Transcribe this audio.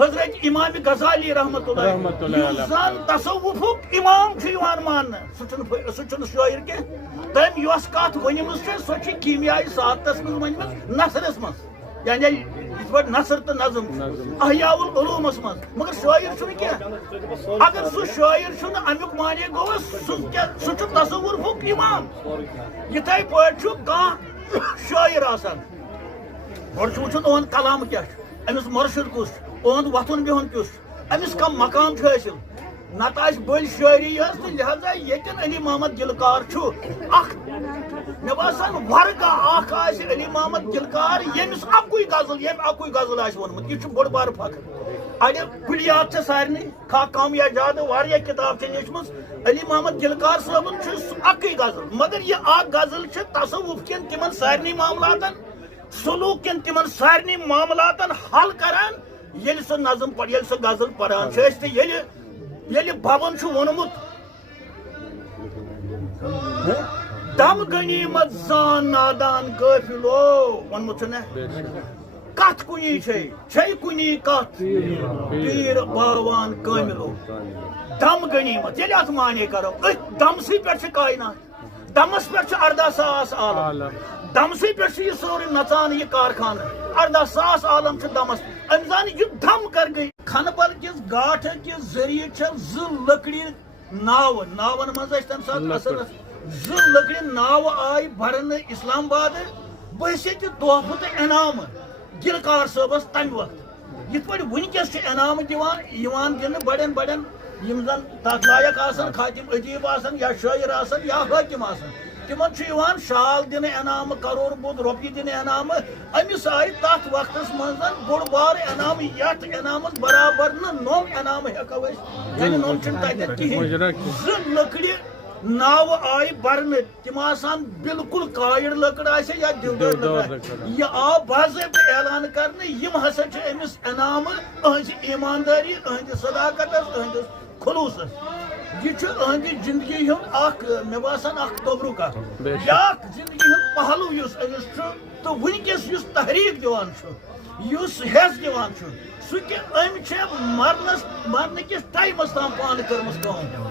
حضرت امام غزالی رحمۃ اللہ زن تصوفک امام مان سہ شاعر کی تم یس کت ونم سو کیمیائی سعادتس من ون نثرس من یعنی یہ پہ نثر تو نظم احیاء العلومس من مگر شاعر چھ کیا اگر سہ شاعر چھ امیک معنی گو سہ تصوفک امام یتھے پہ شاعر آسان گۄڈٕ چھُ وٕچھُن اُہُنٛد کلام کیٛاہ چھُ أمِس مرشد کُس اُہُنٛد وۄتھُن بِہُن کیُس أمِس کم مقام چھُ حٲصِل نتہٕ آسہِ بٔلۍ شٲعری یٲژ تہٕ لہذا ییٚتٮ۪ن علی محمد گلکار چھُ اکھ مےٚ باسان ورگاہ اکھ آسہِ علی محمد گلکار ییٚمِس اکُے غزل ییٚمۍ اکُے غزل آسہِ ووٚنمُت یہِ چھُ بوٚڑ بارٕ فخر اڑِ کُلیات چھِ سارنٕے کھا کم یا زیادٕ واریاہ کِتاب چھِ لیچھمٕژ علی محمد گلکار صٲبُن چھُ اکٕے غزل مگر یہِ اکھ غزل چھِ تصوُف کٮ۪ن تِمن سارنٕے معاملاتن سلوک کن تمن سارنی معاملاتن حل کران یل سہ نظم پڑ یل سہ غزل پران تو یل ببن وونمت دم غنیمت زان نادان قافلو وونمت نا کت کنی چھ کنی کت پیر باوان کاملو دم غنیمت یل ات معنی کرو دم سی پہ کائنات دمس پہ 18,000 عالم دم سی پہ یہ سوری نچان یہ کارخانہ 18,000 عالم دمس امزان یہ دم کر گئی کھنبل کس گاٹھ کس ذریعہ لکڑی ناو ناون مز تم سات اثر لکڑی ناو آئی برن اسلام آباد بحثیت تحفہ تو انعام گلکار صبس تمہ وقت یہ پہ ونکس انعام دن بڑن بڑن یم زن تک لائق آسن خاتم ادیب آسن یا شاعر آسن یا حاکم آسن تمن شال دن انعام کرور بود روپیہ دن انعام امس آئی تر وقت من بوڑ بار انعام یت انعامس برابر نوم انعام ہیکو یعنی نوم تتہ کہین لکڑی ناو آئی برن تم آسان بالکل قائر لکڑ آسے یا دلدار لکڑ یہ آو باضابطہ اعلان کرنے یم ہسا امس انعام اہذ ایمانداری اہند صداقت اہند خلوص یہ اہند زندگی ہند مے باسان تبرک بیاکھ زندگی ہند پہلو اس امس تو ونکس اس تحریک دیوان اس حیث دیوان سہ کہ ام مرن کس ٹائمس تام پان کرمس کام